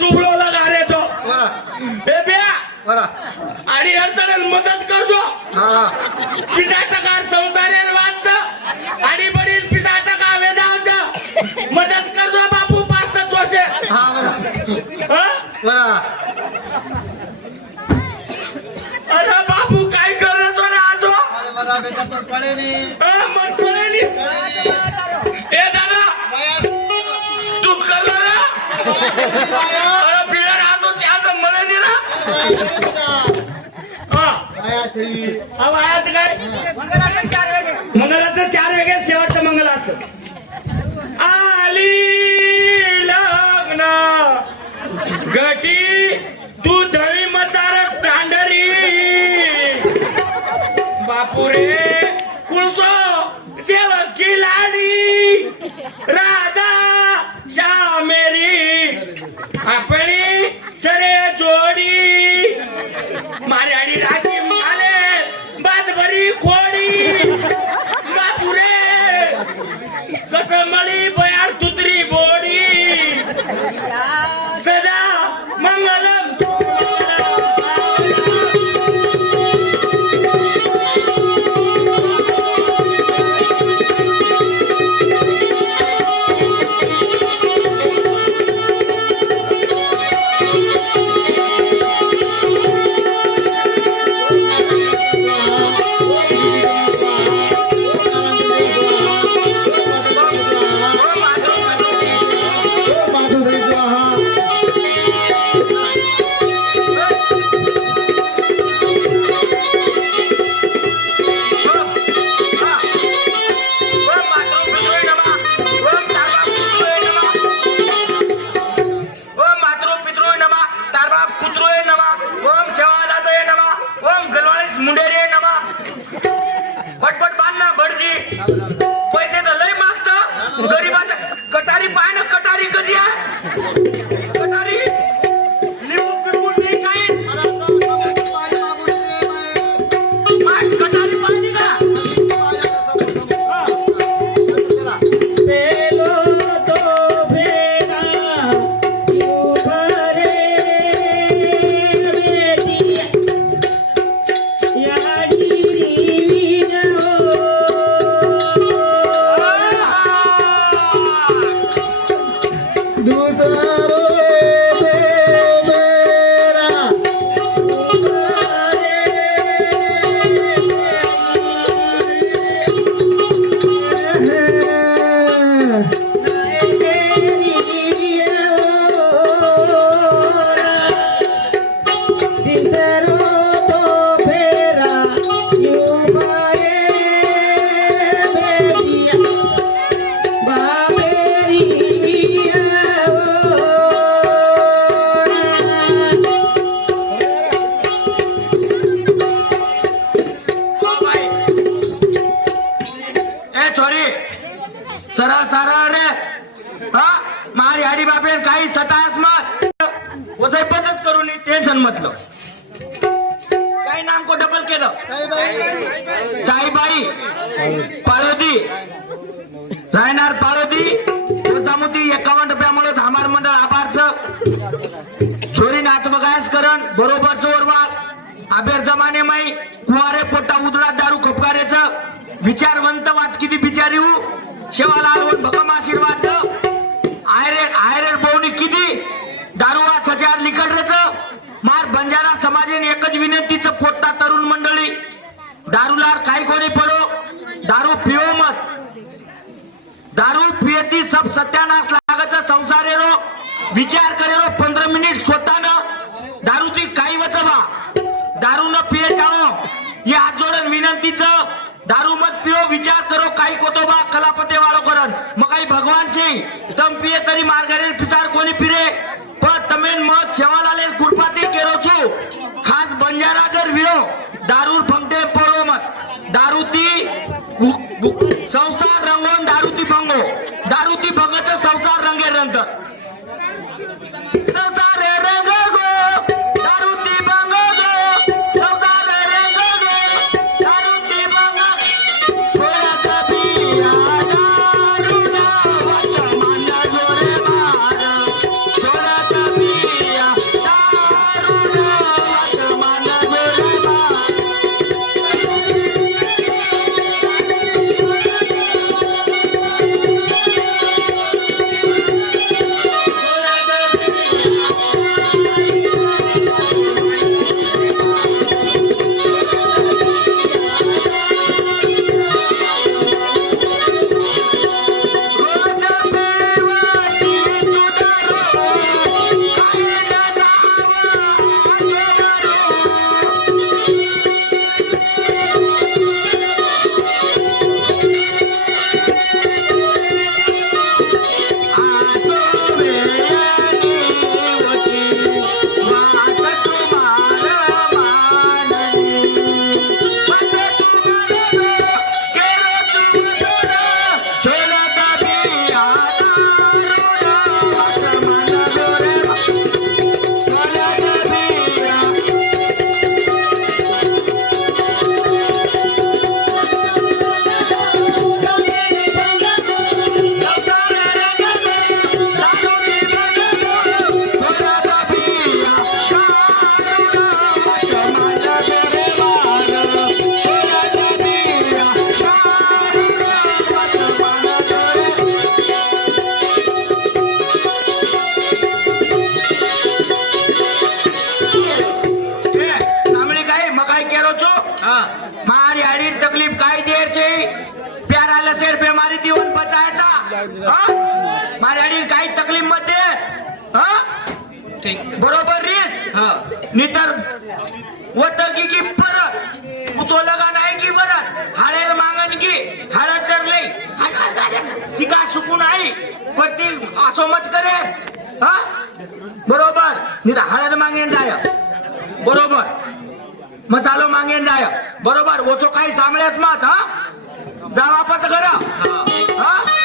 चुबळोला गारेचो बरा बेब्या बरा आणि अडचण मदत करतो हा पिसाचा कार संसारेर वाच आणि बडील पिसाचा का वेदावच मदत करतो बापू पाच तोशे हा बरा हा बरा अरे बापू काय करतो रे आजो अरे बरा बेटा तो कळे नी मन कळेली ए दादा तू करलो रे अरे पिळा आजो चहाचा मला दिला हा वयात काय मंगलाचं 4 वेगळे शेवटचं मंगल असतं आली लग्न गटी तू धवी मतार कांडरी बापुरे कुळसो देव की लाडी राधा श्यामेरी आपली सरे जोडी मारे आणि राखी माले बाद भरी खोडी बापुरे कसमळी बयार तुतरी बोडी सदा मंगलम पैसे तर लय मागत गरीबात कटारी पाय ना कटारी कशी आहे कटारी लिंबू पिंबू नाही काही कटारी पाहिजे का सरळ सरळ रे हा मारी हाडी बापे काही सतास मत वजय पद्धत करून टेन्शन मतलं काही नाम को डबल केलं ताईबाई पाळोदी राहणार पाळोदी गोसामुती 51 रुपयामुळे धामार मंडळ आभारचं छोरी नाच बघायस करण बरोबरच वरवाल आबेर जमाने माई कुवारे पोटा उदळा दारू खपकारेचं विचारवंत वाट किती बिचारी शेवालाल भगम आशीर्वाद आयरे बोवणी किती दारुवा सचार लिकड्रेच मार बंजारा समाजेने एकच विनंतीचं पोट्टा तरुण मंडळी दारूलार काही कोणी पडो दारू पिओ मत दारू पियती सब सत्यानाश लागच संसारे रो विचार करे रो 15 मिनिट स्वतःनं दारू ती काही वचवा दारू न पिये चाहो या हात जोडून विनंतीचं दारू मत पिओ विचार करो काही कोतोबा कलापते वालो करन मगाई भगवान ची दम पिये तरी मार्गारेर पिसार कोणी पिरे पण तमेन मत शेवालाले कुरपाती केरो छु खास बंजारा जर वियो दारू फंगते पडो मत दारू ती संसार रंगोन दारू ती भंगो दारू ती भंगच संसार रंगे रंत संसार रंग गो दारू ती भंग गो संसार रंग गो दारू ती भंग छोरा कबिया दारू ना वत मन जोरे मार छोरा कबिया बरोबर रीस हा नितर वत की परत उचवलं का नाही की परत हाळेल मागण की हळद तर लई शिका सुकून आई पण ती असो मत करे हा बरोबर नितर हळद मागेन जाय बरोबर मसालो मागेन जाय बरोबर ओछो काही सांगल्यास मत हा जा वापस करा हा